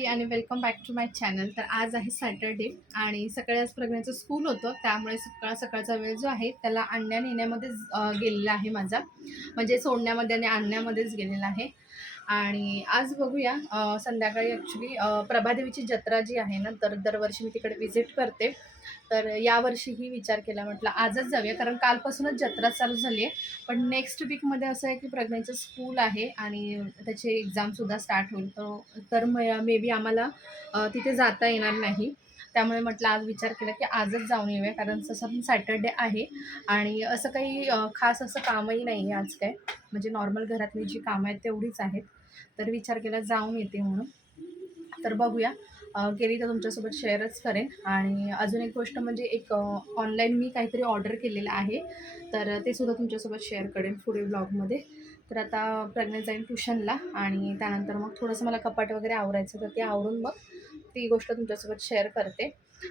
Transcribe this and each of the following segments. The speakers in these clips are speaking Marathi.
वैशाली आणि welcome back to my channel. तर आज आहे सॅटरडे आणि सकाळी आज प्रज्ञाचं स्कूल होतं, त्यामुळे सकाळचा वेळ जो आहे त्याला आणण्या नेण्यामध्येच गेलेला आहे माझा, म्हणजे सोडण्यामध्ये आणि आणण्यामध्येच गेलेला आहे। आणि आज बघूया संध्याकाळी ॲक्च्युली प्रभादेवीची जत्रा जी आहे ना, तर दरवर्षी मी तिकडे व्हिजिट करते। तर यावर्षीही विचार केला, म्हटलं आजच जाऊया, कारण कालपासूनच जत्रा चालू झाली आहे। पण नेक्स्ट वीकमध्ये असं आहे की प्रज्ञाचं स्कूल आहे आणि त्याचे एक्झामसुद्धा स्टार्ट होईल, तर मे बी आम्हाला तिथे जाता येणार नाही। त्यामुळे म्हटलं आज विचार केला की आजच जाऊन येऊया, कारण तसं पण सॅटरडे आहे आणि असं काही खास असं कामही नाही आहे आज काय, म्हणजे नॉर्मल घरातली जी कामं आहेत तेवढीच आहेत। तर विचार केला जाऊन येते म्हणून। तर बघूया, गेली तर तुमच्यासोबत शेअरच करेन। आणि अजून एक गोष्ट म्हणजे एक ऑनलाईन मी काहीतरी ऑर्डर केलेलं आहे, तर ते सुद्धा तुमच्यासोबत शेअर करेन पुढे ब्लॉगमध्ये। तर आता प्रज्ञा जाईल ट्युशनला आणि त्यानंतर मग थोडंसं मला कपाट वगैरे आवरायचं, तर ते आवरून मग ती गोष्ट तुमच्यासोबत शेअर करते।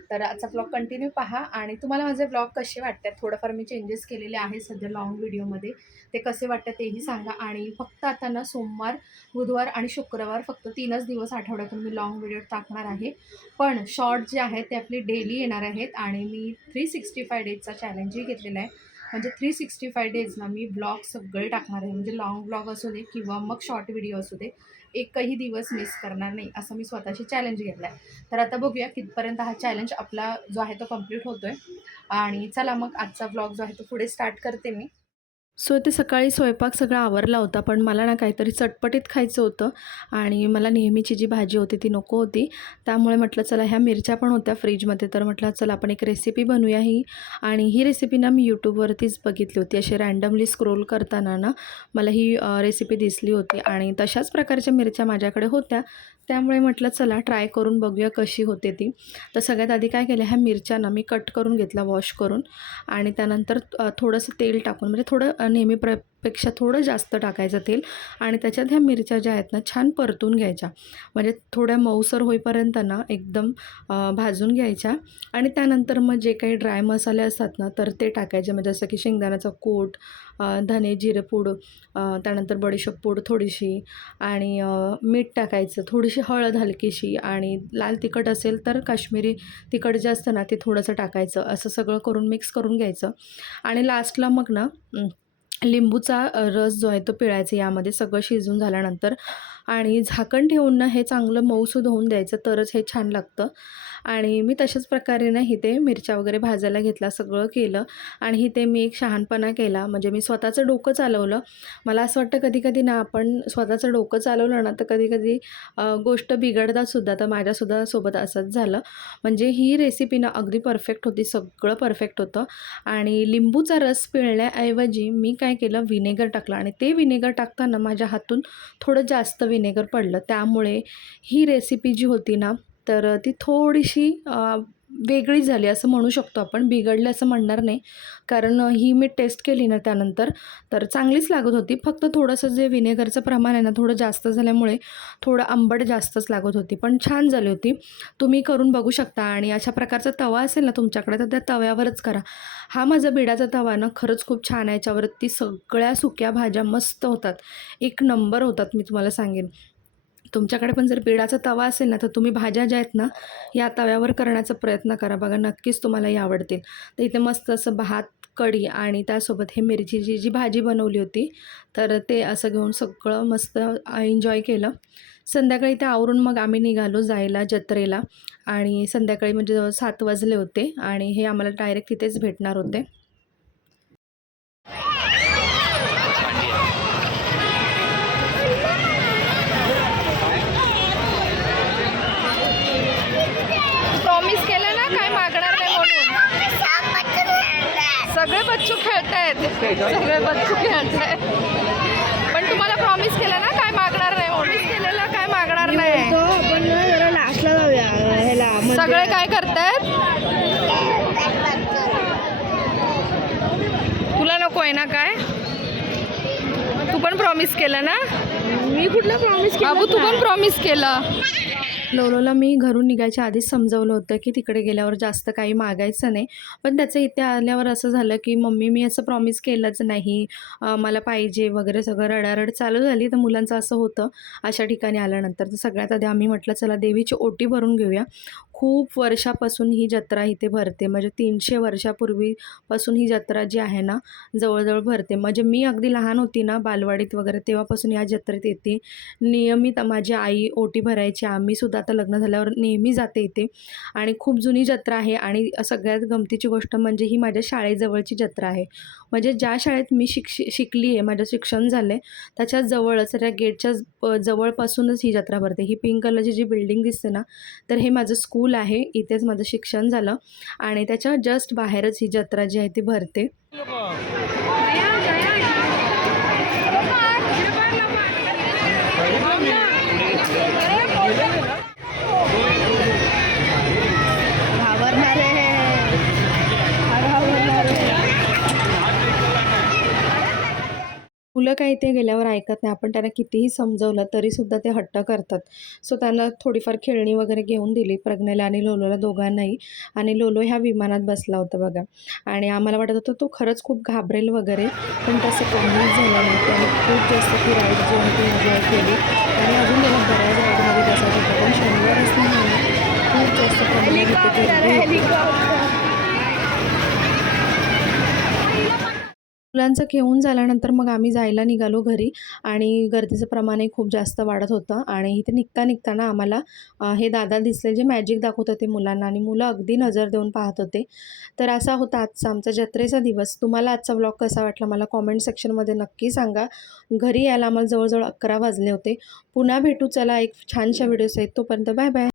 तर आजचा ब्लॉग कंटिन्यू पहा आणि तुम्हाला माझे ब्लॉग कसे वाटतात, थोडंफार मी चेंजेस केलेले आहे सध्या लॉंग व्हिडिओमध्ये, ते कसे वाटतात तेही सांगा। आणि फक्त आता ना सोमवार, बुधवार आणि शुक्रवार फक्त 3च दिवस आठवड्यातून मी लॉंग व्हिडिओ टाकणार आहे, पण शॉर्ट जे आहेत ते आपले डेली येणार आहेत। आणि मी 365 डेजचा चॅलेंजही घेतलेला आहे, म्हणजे 365 डेज ना मी ब्लॉग सगळे टाकणार आहे, म्हणजे लॉंग ब्लॉग असू दे किंवा मग शॉर्ट व्हिडिओ असू दे, एकही दिवस मिस करणार नाही, असं मी स्वतःशी चॅलेंज घेतला आहे। तर आता बघूया कितपर्यंत हा चॅलेंज आपला जो आहे तो कंप्लीट होतो आहे। आणि चला मग आजचा ब्लॉग जो आहे तो पुढे स्टार्ट करते मी। सो ते सकाळी स्वयंपाक सगळा आवरला होता, पण मला ना काहीतरी चटपटीत खायचं होतं आणि मला नेहमीची जी भाजी होती ती नको होती। त्यामुळे म्हटलं चला, ह्या मिरच्या पण होत्या फ्रीजमध्ये, तर म्हटलं चला आपण एक रेसिपी बनवूया ही। आणि ही रेसिपी ना मी यूट्यूबवरतीच बघितली होती, अशी रँडमली स्क्रोल करताना ना मला ही रेसिपी दिसली होती आणि तशाच प्रकारच्या मिरच्या माझ्याकडे होत्या, त्यामुळे म्हटलं चला ट्राय करून बघूया कशी होते ती। तर सगळ्यात आधी काय केलं, ह्या मिरच्या ना मी कट करून घेतला वॉश करून, आणि त्यानंतर थोडंसं तेल टाकून, म्हणजे थोडं नेहमीपेक्षा थोडं जास्त टाकायचं तेल, आणि त्याच्यात ह्या मिरच्या ज्या आहेत ना छान परतून घ्यायच्या, म्हणजे थोड्या मऊसर होईपर्यंत ना एकदम भाजून घ्यायच्या। आणि त्यानंतर मग जे काही ड्राय मसाले असतात ना तर ते टाकायचे, म्हणजे जसं की शेंगदाण्याचा कूट, धने जिरे पूड, त्यानंतर बडीशेप पूड थोडीशी, आणि मीठ टाकायचं, थोडीशी हळद हलकीशी, आणि लाल तिखट असेल तर काश्मीरी तिखट जे असतं ना ते थोडंसं टाकायचं, असं सगळं करून मिक्स करून घ्यायचं। आणि लास्टला मग ना लिंबूचा रस जो आहे तो पिळायचा यामध्ये सगळं शिजून झाल्यानंतर, आणि झाकण ठेवून ना हे चांगलं मऊसूद होऊन द्यायचं, तरच हे छान लागतं। आणि मी तशाच प्रकारे ना इथे मिरच्या वगैरे भाजायला घेतला, सगळं केलं, आणि इथे मी एक शहाणपणा केला, म्हणजे मी स्वतःचं डोकं चालवलं। मला असं वाटतं कधी कधी ना आपण स्वतःचं डोकं चालवलं ना तर कधी कधी गोष्ट बिघडतातसुद्धा, तर माझ्यासुद्धा सोबत असंच झालं। म्हणजे ही रेसिपी ना अगदी परफेक्ट होती, सगळं परफेक्ट होतं। आणि लिंबूचा रस पिळण्याऐवजी मी काय केलं, व्हिनेगर टाकलं, आणि ते व्हिनेगर टाकताना माझ्या हातून थोडं जास्त व्हिनेगर पडलं, त्यामुळे ही रेसिपी जी होती ना तर ती थोडीशी वेगळी झाली असं म्हणू शकतो आपण, बिघडली असं म्हणणार नाही, कारण ही मी टेस्ट केली ना त्यानंतर तर चांगलीच लागत होती। फक्त थोडंसं जे व्हिनेगरचं प्रमाण आहे ना थोडं जास्त झाल्यामुळे थोडं आंबट जास्तच लागत होती, पण छान झाली होती। तुम्ही करून बघू शकता, आणि अशा प्रकारचा तवा असेल ना तुमच्याकडे तर त्या तव्यावरच करा। हा माझा बिडाचा तवा ना खरंच खूप छान आहे, याच्यावरती सगळ्या सुक्या भाज्या मस्त होतात, एक नंबर होतात, मी तुम्हाला सांगेन। तुमच्याकडे पण जर बिडाचा तवा असेल ना तर तुम्ही भाज्या ज्या आहेत ना या तव्यावर करण्याचा प्रयत्न करा, बघा नक्कीच तुम्हालाही आवडतील। तर इथे मस्त असं भात, कढी, आणि त्यासोबत हे मिरचीची जी भाजी बनवली होती तर ते असं घेऊन सगळं मस्त एन्जॉय केलं। संध्याकाळी ते आवरून मग आम्ही निघालो जायला जत्रेला, आणि संध्याकाळी म्हणजे 7 वाजले होते, आणि हे आम्हाला डायरेक्ट तिथेच भेटणार होते। प्रॉमिस केलं ना काय मागणार नाही म्हणून, सगळे बच्चू खेळत आहेत, सगळे बच्चू खेळत आहेत, पण तुम्हाला प्रॉमिस केलं ना काय मागणार नाही, प्रॉमिस केलेलं काय मागणार नाही। आपण जरा लास्टला जाऊया ह्याला, सगळे काय करतायत, तुला नको आहे ना काय, तू पण प्रॉमिस केलं ना, मी कुठला प्रॉमिस केला, बाबू तू पण प्रॉमिस केलं, लोलोला मी घरून निघायच्या आधीच समजवलं होतं की तिकडे गेल्यावर जास्त काही मागायचं नाही. पण त्याचं इथे आल्यावर असं झालं की "मम्मी मी असं प्रॉमिस केलंच नाही. मला पाहिजे" वगैरे सगळं रडारड चालू झाली. तर मुलांचं असं होतं अशा ठिकाणी आल्यानंतर. तर सगळ्यात आधी आम्ही म्हटलं चला देवीची ओटी भरून घेऊया. खूप वर्षापासून ही जत्रा इथे भरते. म्हणजे 300 वर्षापूर्वीपासून ही जत्रा जी आहे ना, जवळ भरते. म्हणजे मी अगदी लहान होती ना, बालवाडीत वगैरे तेव्हापासून या जत्रेत येते. नियमित माझी आई ओटी भरायची. आम्हीसुद्धा आता लग्न झाल्यावर नेहमी जाते इथे आणि खूप जुनी जत्रा आहे आणि सगळ्यात गमतीची गोष्ट म्हणजे ही माझ्या शाळेजवळची जत्रा आहे. म्हणजे ज्या शाळेत मी शिकली आहे, माझं शिक्षण झालं आहे, त्याच्या जवळच त्या गेटच्या जवळपासूनच ही जत्रा भरते. ही पिंक कलरची जी बिल्डिंग दिसते ना, तर हे माझं स्कूल आहे. इथेच माझं शिक्षण झालं आणि त्याच्या जस्ट बाहेरच ही जत्रा जी आहे ती भरते. घाबरणार आहे. हा घाबरणार आहे. मुलं काही ते गेल्यावर ऐकत नाही. आपण त्यांना कितीही समजवलं तरीसुद्धा ते हट्ट करतात. सो त्यांना थोडीफार खेळणी वगैरे घेऊन दिली प्रज्ञेला आणि लोलोला दोघांनाही. आणि लोलो ह्या विमानात बसला होता बघा आणि आम्हाला वाटत होतं तो खरंच खूप घाबरेल वगैरे, पण तसं काहीच झालं नाही. त्याने खूप जास्त ती राईड जी आहे ती एन्जॉय केली आणि अजून त्याला बऱ्याच राईडमध्ये बसायचं होतं. पण शनिवार असल्यामुळे खूप जास्त प्रमाणात इथे गर्दी होती. हेलिकॉप्टर. मुलांचं घेऊन झाल्यानंतर मग आम्ही जायला निघालो घरी आणि गर्दीचं प्रमाणही खूप जास्त वाढत होतं आणि इथे निघताना आम्हाला हे दादा दिसले जे मॅजिक दाखवत होते मुलांना आणि मुलं अगदी नजर देऊन पाहत होते. तर असा होता आजचा आमचा जत्रेचा दिवस. तुम्हाला आजचा व्लॉग कसा वाटला मला कॉमेंट सेक्शनमध्ये नक्की सांगा. घरी यायला आम्हाला जवळजवळ 11 वाजले होते. पुन्हा भेटू चला एक छानशा व्हिडिओसहित. तोपर्यंत बाय बाय.